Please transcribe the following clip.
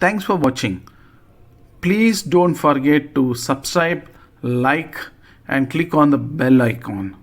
Thanks for watching. Please don't forget to subscribe, like, and click on the bell icon.